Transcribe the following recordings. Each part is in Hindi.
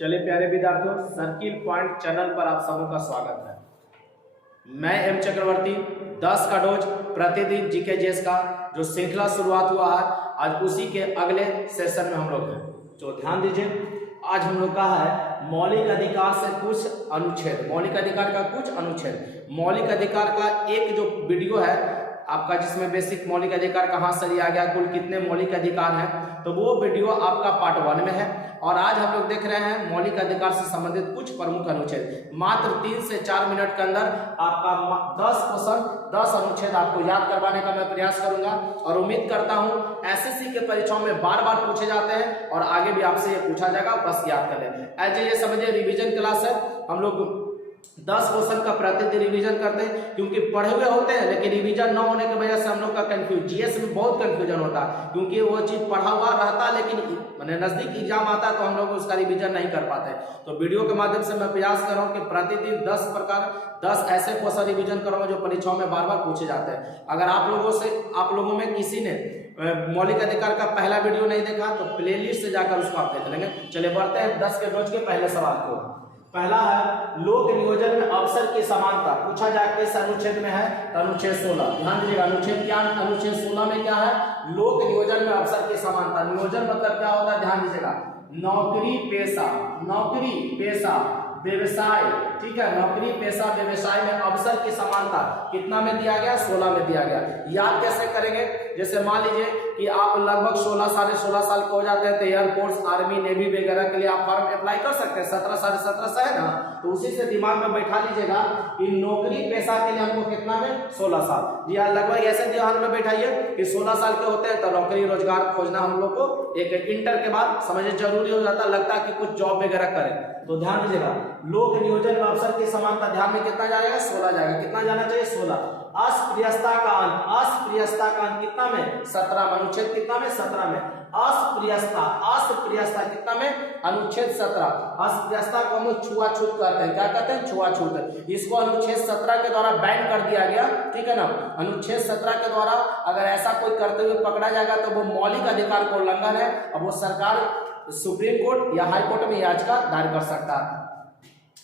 चलिए प्यारे विद्यार्थियों, सर्किल पॉइंट चैनल पर आप सबों का स्वागत है। मैं एम चक्रवर्ती 10 का डोज प्रतिदिन जीके जेस का जो श्रृंखला शुरुआत हुआ है, आज उसी के अगले सेशन में हम लोग हैं। तो ध्यान दीजिए, आज हम लोग का है मौलिक अधिकार से कुछ अनुच्छेद, मौलिक अधिकार का कुछ अनुच्छेद। मौलिक अधिकार का एक जो वीडियो है आपका, जिसमें बेसिक मौलिक अधिकार कहाँ से लिया गया, कुल कितने मौलिक अधिकार हैं, तो वो वीडियो आपका पार्ट 1 में है। और आज हम लोग देख रहे हैं मौलिक अधिकार से संबंधित कुछ प्रमुख अनुच्छेद। मात्र 3 से 4 मिनट के अंदर आपका 10 क्वेश्चन 10 अनुच्छेद आपको याद करवाने का मैं प्रयास करूंगा और उम्मीद करता हूं एसएससी के परीक्षाओं में बार बार पूछे जाते हैं और आगे भी आपसे ये पूछा जाएगा, बस याद कर लें। ऐसे ये समझिए रिवीजन क्लास है, हम लोग 10 क्वेश्चन का प्रतिदिन रिवीजन करते हैं, क्योंकि पढ़े हुए होते हैं लेकिन रिवीजन न होने की वजह से हम लोग का कंफ्यूज, जीएस में बहुत कंफ्यूजन होता है, क्योंकि वो चीज पढ़ा हुआ रहता है लेकिन मैंने नजदीक एग्जाम आता है तो हम लोग उसका रिवीजन नहीं कर पाते। तो वीडियो के माध्यम से मैं प्रयास कर रहा हूँ कि प्रतिदिन 10 ऐसे क्वेश्चन रिवीजन करूंगा जो परीक्षाओं में बार बार पूछे जाते हैं। अगर आप लोगों में किसी ने मौलिक अधिकार का पहला वीडियो नहीं देखा तो प्लेलिस्ट से जाकर उसको आप देख लेंगे। चलिए बढ़ते हैं 10 के रोज के पहले सवाल को। पहला है लोक नियोजन में अवसर की समानता, पूछा जाए किस अनुच्छेद में है, तो अनुच्छेद 16। ध्यान दीजिएगा, अनुच्छेद क्या है, अनुच्छेद 16 में क्या है, लोक नियोजन में अवसर की समानता। नियोजन मतलब क्या होता है, ध्यान दीजिएगा, नौकरी पेशा व्यवसाय, ठीक है, नौकरी पेशा व्यवसाय में अवसर की समानता कितना में दिया गया, 16 में दिया गया। याद कैसे करेंगे, जैसे मान लीजिए कि आप लगभग 16 साढ़े 16 साल के हो जाते हैं तो एयरफोर्स आर्मी नेवी वगैरह के लिए आप फॉर्म अप्लाई कर सकते हैं। 17 साढ़े 17 से है ना, तो उसी से दिमाग में बैठा लीजिएगा कि नौकरी पेशा के लिए हमको कितना में 16 साल। जी हाँ, लगभग ऐसे ध्यान में बैठाइए कि 16 साल के होते हैं तो नौकरी रोजगार खोजना हम लोग को एक इंटर के बाद समझे जरूरी हो जाता है, लगता है कि कुछ जॉब वगैरह करें। तो ध्यान दीजिएगा, लोक नियोजन में अवसर की समानता ध्यान में कितना जाएगा, 16 जाएगा। कितना जाना चाहिए, 16। अस्पृश्यता का अंत कितना में, 17 में। अनुच्छेद कितना में, 17 में। अस्पृश्यता कितना में, अनुच्छेद 17। अस्पृश्यता को हम लोग छुआछूत कहते हैं, क्या कहते हैं, छुआछूत। इसको अनुच्छेद 17 के द्वारा बैन कर दिया गया, ठीक है ना। अनुच्छेद 17 के द्वारा अगर ऐसा कोई करते हुए पकड़ा जाएगा तो वो मौलिक अधिकार का उल्लंघन है, अब वो सरकार सुप्रीम कोर्ट या हाई कोर्ट में याचिका दायर कर सकता है।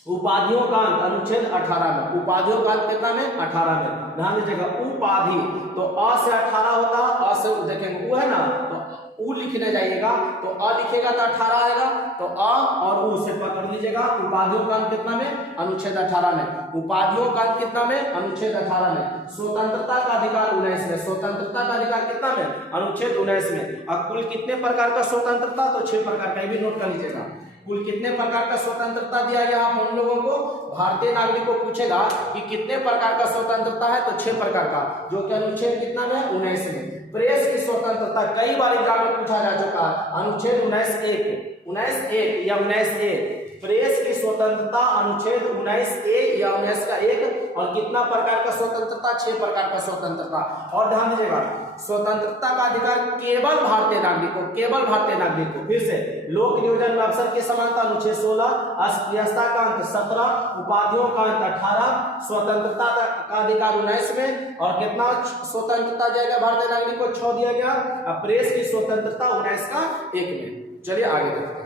उपाधियों का अंत अनुच्छेद 18 में, उपाधियों का अंत कितना में, 18 में। ध्यान दीजिएगा, उपाधि तो अ से 18 होता है, अ से देखेंगे उ है ना, तो उ लिखने जाइएगा तो अ लिखेगा तो 18 आएगा, तो अ और उ से पकड़ लीजिएगा। उपाधियों का अंत कितना में, अनुच्छेद 18 में। उपाधियों का अंत कितना में, अनुच्छेद 18 में। स्वतंत्रता का अधिकार 19 में, स्वतंत्रता का अधिकार कितना में, अनुच्छेद 19 में। अब कुल कितने प्रकार का स्वतंत्रता, तो 6 प्रकार का, ये भी नोट कर लीजिएगा। कुल कितने प्रकार का स्वतंत्रता दिया गया हम लोगों को, भारतीय नागरिक को पूछेगा कि कितने प्रकार का स्वतंत्रता है, तो 6 प्रकार का, जो कि अनुच्छेद कितना में, 19 में। प्रेस की स्वतंत्रता कई बार एग्जाम में पूछा जा चुका है, अनुच्छेद 19(1) या 19(a). प्रेस की स्वतंत्रता अनुच्छेद 19(a) या 19 का 1। और कितना प्रकार का स्वतंत्रता, 6 प्रकार का स्वतंत्रता। और ध्यान दीजिएगा, स्वतंत्रता का अधिकार केवल भारतीय नागरिक को। फिर से, लोक नियोजन में अवसर की समानता अनुच्छेद 16, अस्पृश्यता का अंत 17, उपाधियों का अंत 18, स्वतंत्रता का अधिकार 19 में। और कितना स्वतंत्रता जाएगा भारतीय नागरिक को, 6 दिया गया। अब प्रेस की स्वतंत्रता 19 का 1 में। चलिए आगे देखते हैं।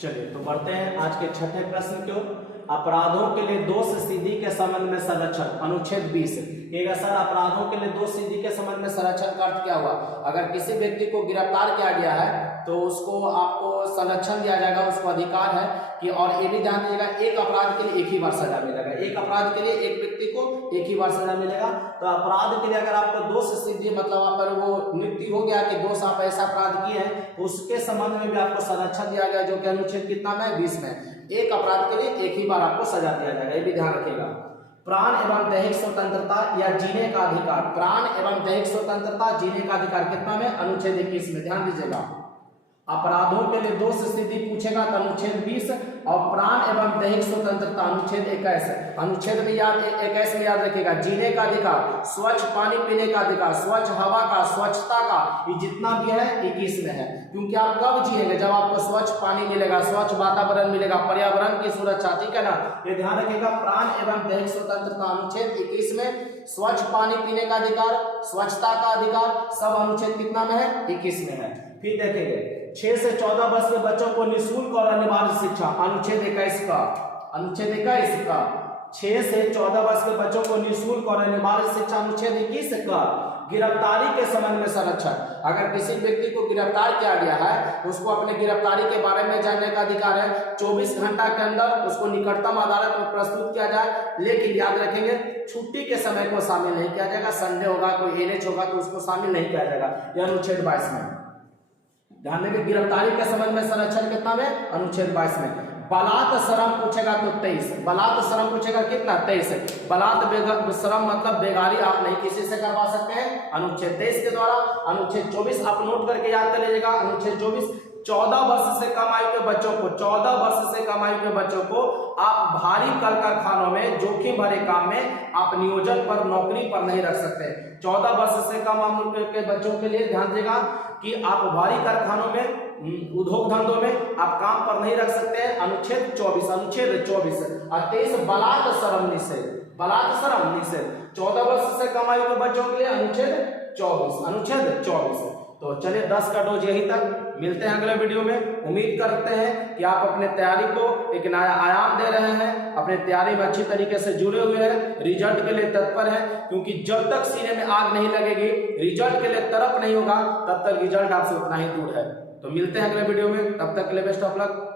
चलिए तो बढ़ते हैं आज के छठे प्रश्न को। अपराधों के लिए दोष सिद्धि के संबंध में संरक्षण, अनुच्छेद 20। सर, अपराधों के लिए दोष सिद्धि के संबंध में संरक्षण का अर्थ क्या हुआ, अगर किसी व्यक्ति को गिरफ्तार किया गया है तो उसको आपको संरक्षण दिया जाएगा, उसको अधिकार है कि, और ये भी ध्यान दीजिएगा, एक अपराध के लिए एक ही बार सजा मिलेगा, एक अपराध के लिए एक व्यक्ति को एक ही बार सजा मिलेगा। तो अपराध के लिए अगर आपको दोष सिद्धि मतलब आप पर वो नियुक्ति हो गया कि दोष आप ऐसा अपराध किए हैं, तो उसके संबंध में भी आपको संरक्षण दिया गया, जो कि अनुच्छेद कितना में, 20 में। एक अपराध के लिए एक ही बार आपको सजा दिया जाएगा, ये भी ध्यान रखिएगा। प्राण एवं दैहिक स्वतंत्रता या जीने का अधिकार, प्राण एवं दैहिक स्वतंत्रता जीने का अधिकार कितना में, अनुच्छेद 21 में। ध्यान दीजिएगा, अपराधों के लिए दोष सिद्धि पूछेगा तो अनुच्छेद 20, और प्राण एवं दैहिक स्वतंत्रता अनुच्छेद 21। अनुच्छेद में याद 21 में याद रखिएगा, जीने का अधिकार, स्वच्छ पानी पीने का अधिकार, स्वच्छ हवा का, स्वच्छता का, ये जितना भी है 21 में है। क्योंकि आप कब जिएंगे, जब आपको स्वच्छ पानी मिलेगा, स्वच्छ वातावरण मिलेगा, पर्यावरण की सुरक्षा, ठीक है ना। ये ध्यान रखिएगा, प्राण एवं दैहिक स्वतंत्रता अनुच्छेद 21 में, स्वच्छ पानी पीने का अधिकार, स्वच्छता का अधिकार, सब अनुच्छेद कितना में है, 21 में है। फिर देखेंगे 6 से 14 वर्ष के बच्चों को निःशुल्क और अनिवार्य शिक्षा, अनुच्छेद 21 का, अनुच्छेद 21 का 6 से 14 वर्ष के बच्चों को निःशुल्क और अनिवार्य शिक्षा, अनुच्छेद 21 का गिरफ्तारी के संबंध में संरक्षण। अगर किसी व्यक्ति को गिरफ्तार किया गया है तो उसको अपने गिरफ्तारी के बारे में जानने का अधिकार है। 24 घंटा के अंदर उसको निकटतम अदालत में प्रस्तुत किया जाए, लेकिन याद रखेंगे छुट्टी के समय को शामिल नहीं किया जाएगा। संडे होगा, कोई एनएच होगा तो उसको शामिल नहीं किया जाएगा। यह अनुच्छेद 22 में ध्यान देंगे। गिरफ्तारी के संबंध में संरक्षण कितना में? अनुच्छेद 22 में। बलात् श्रम पूछेगा तो 23, बलात् श्रम पूछेगा कितना? 23। बलात् श्रम मतलब बेगारी आप नहीं किसी से करवा सकते हैं, अनुच्छेद 23 के द्वारा। अनुच्छेद 24 आप नोट करके याद कर लीजिएगा। अनुच्छेद 24 14 वर्ष से कम आयु के बच्चों को, 14 वर्ष से कम आयु के बच्चों को आप भारी कल कारखानों में जोखिम भरे काम में आप नियोजन पर, नौकरी पर नहीं रख सकते। 14 वर्ष से कम आयु के बच्चों के लिए ध्यान देगा कि आप भारी कारखानों में, उद्योग धंधों में आप काम पर नहीं रख सकते हैं, अनुच्छेद 24, अनुच्छेद 24। और 23 बलात् श्रम निषेध, बलात् श्रम निषेध 14 वर्ष से कम आयु के बच्चों के लिए, अनुच्छेद 24, अनुच्छेद 24। तो चलिए 10 का डोज यही तक, मिलते हैं अगले वीडियो में। उम्मीद करते हैं कि आप अपने तैयारी को एक नया आयाम दे रहे हैं, अपने तैयारी में अच्छी तरीके से जुड़े हुए हैं, रिजल्ट के लिए तत्पर हैं, क्योंकि जब तक सीने में आग नहीं लगेगी, रिजल्ट के लिए तरफ नहीं होगा, तब तक रिजल्ट आपसे उतना ही दूर है। तो मिलते हैं अगले वीडियो में, तब तक के लिए बेस्ट ऑफ लक।